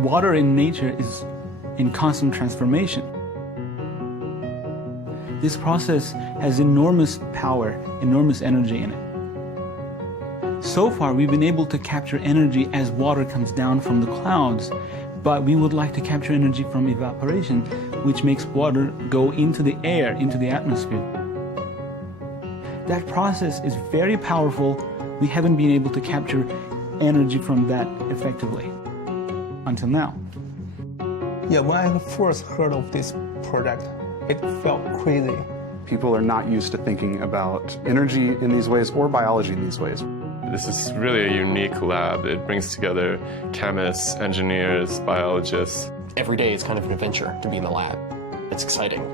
Water in nature is in constant transformation. This process has enormous power, enormous energy in it. So far, we've been able to capture energy as water comes down from the clouds, but we would like to capture energy from evaporation, which makes water go into the air, into the atmosphere. That process is very powerful. We haven't been able to capture energy from that effectively until now. Yeah, when I first heard of this project, it felt crazy. People are not used to thinking about energy in these ways or biology in these ways. This is really a unique lab. It brings together chemists, engineers, biologists. Every day is kind of an adventure to be in the lab. It's exciting.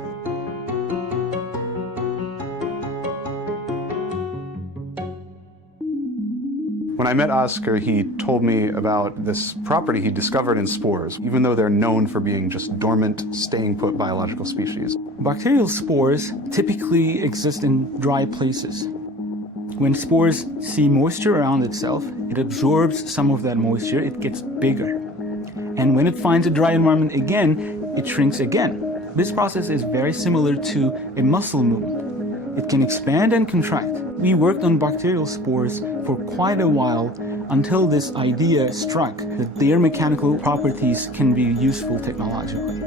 When I met Oscar, he told me about this property he discovered in spores, even though they're known for being just dormant, staying-put biological species. Bacterial spores typically exist in dry places. When spores see moisture around itself, it absorbs some of that moisture, it gets bigger. And when it finds a dry environment again, it shrinks again. This process is very similar to a muscle movement. It can expand and contract. We worked on bacterial spores for quite a while until this idea struck that their mechanical properties can be useful technologically.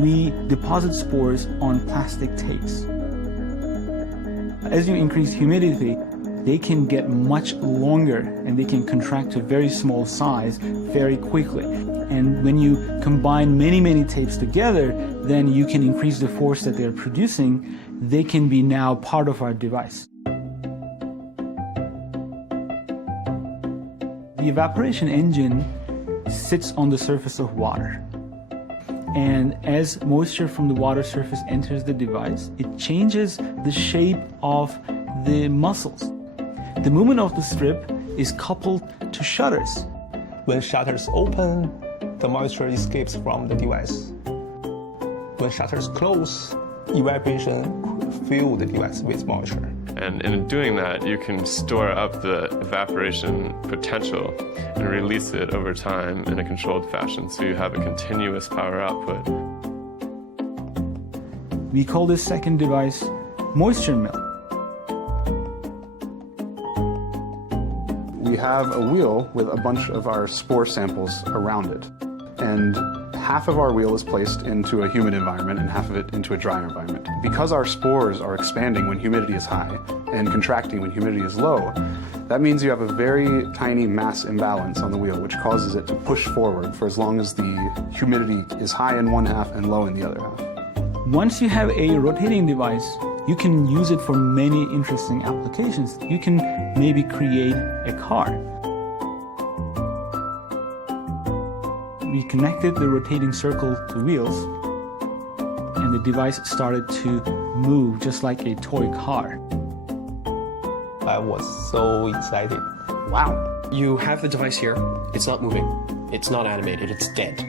We deposit spores on plastic tapes. As you increase humidity, they can get much longer and they can contract to very small size very quickly. And when you combine many tapes together, then you can increase the force that they're producing. They can be now part of our device. The evaporation engine sits on the surface of water. And as moisture from the water surface enters the device, it changes the shape of the muscles. The movement of the strip is coupled to shutters. When shutters open, the moisture escapes from the device. When shutters close, evaporation fills the device with moisture. And in doing that, you can store up the evaporation potential and release it over time in a controlled fashion, so you have a continuous power output. We call this second device moisture mill. We have a wheel with a bunch of our spore samples around it. And half of our wheel is placed into a humid environment and half of it into a dry environment. Because our spores are expanding when humidity is high and contracting when humidity is low, that means you have a very tiny mass imbalance on the wheel, which causes it to push forward for as long as the humidity is high in one half and low in the other half. Once you have a rotating device, you can use it for many interesting applications. You can maybe create a car. We connected the rotating circle to wheels, and the device started to move just like a toy car. I was so excited. Wow. You have the device here, it's not moving, it's not animated, it's dead.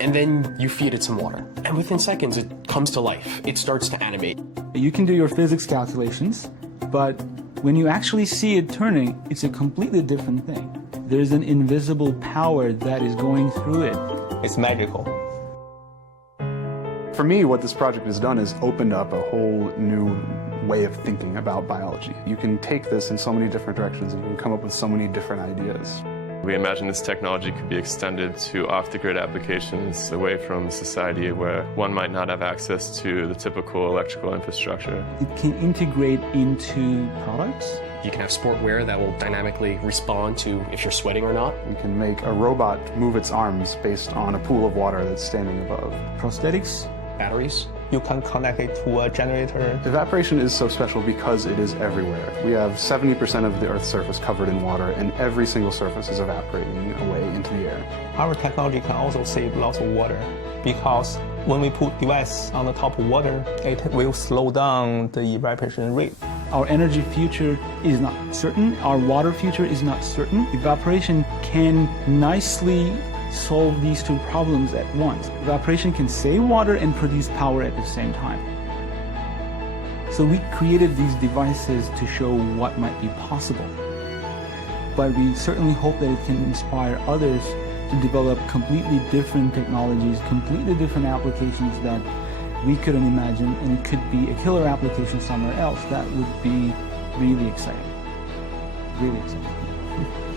And then you feed it some water, and within seconds it comes to life. It starts to animate. You can do your physics calculations, but when you actually see it turning, it's a completely different thing. There's an invisible power that is going through it. It's magical. For me, what this project has done is opened up a whole new way of thinking about biology. You can take this in so many different directions and you can come up with so many different ideas. We imagine this technology could be extended to off-the-grid applications away from society where one might not have access to the typical electrical infrastructure. It can integrate into products. You can have sportwear that will dynamically respond to if you're sweating or not. We can make a robot move its arms based on a pool of water that's standing above. Prosthetics. Batteries. You can connect it to a generator. Evaporation is so special because it is everywhere. We have 70% of the Earth's surface covered in water, and every single surface is evaporating away into the air. Our technology can also save lots of water because when we put device on the top of water, it will slow down the evaporation rate. Our energy future is not certain. Our water future is not certain. Evaporation can nicely solve these two problems at once. Evaporation can save water and produce power at the same time. So we created these devices to show what might be possible. but we certainly hope that it can inspire others to develop completely different technologies, completely different applications that we couldn't imagine, and it could be a killer application somewhere else. That would be really exciting. Really exciting.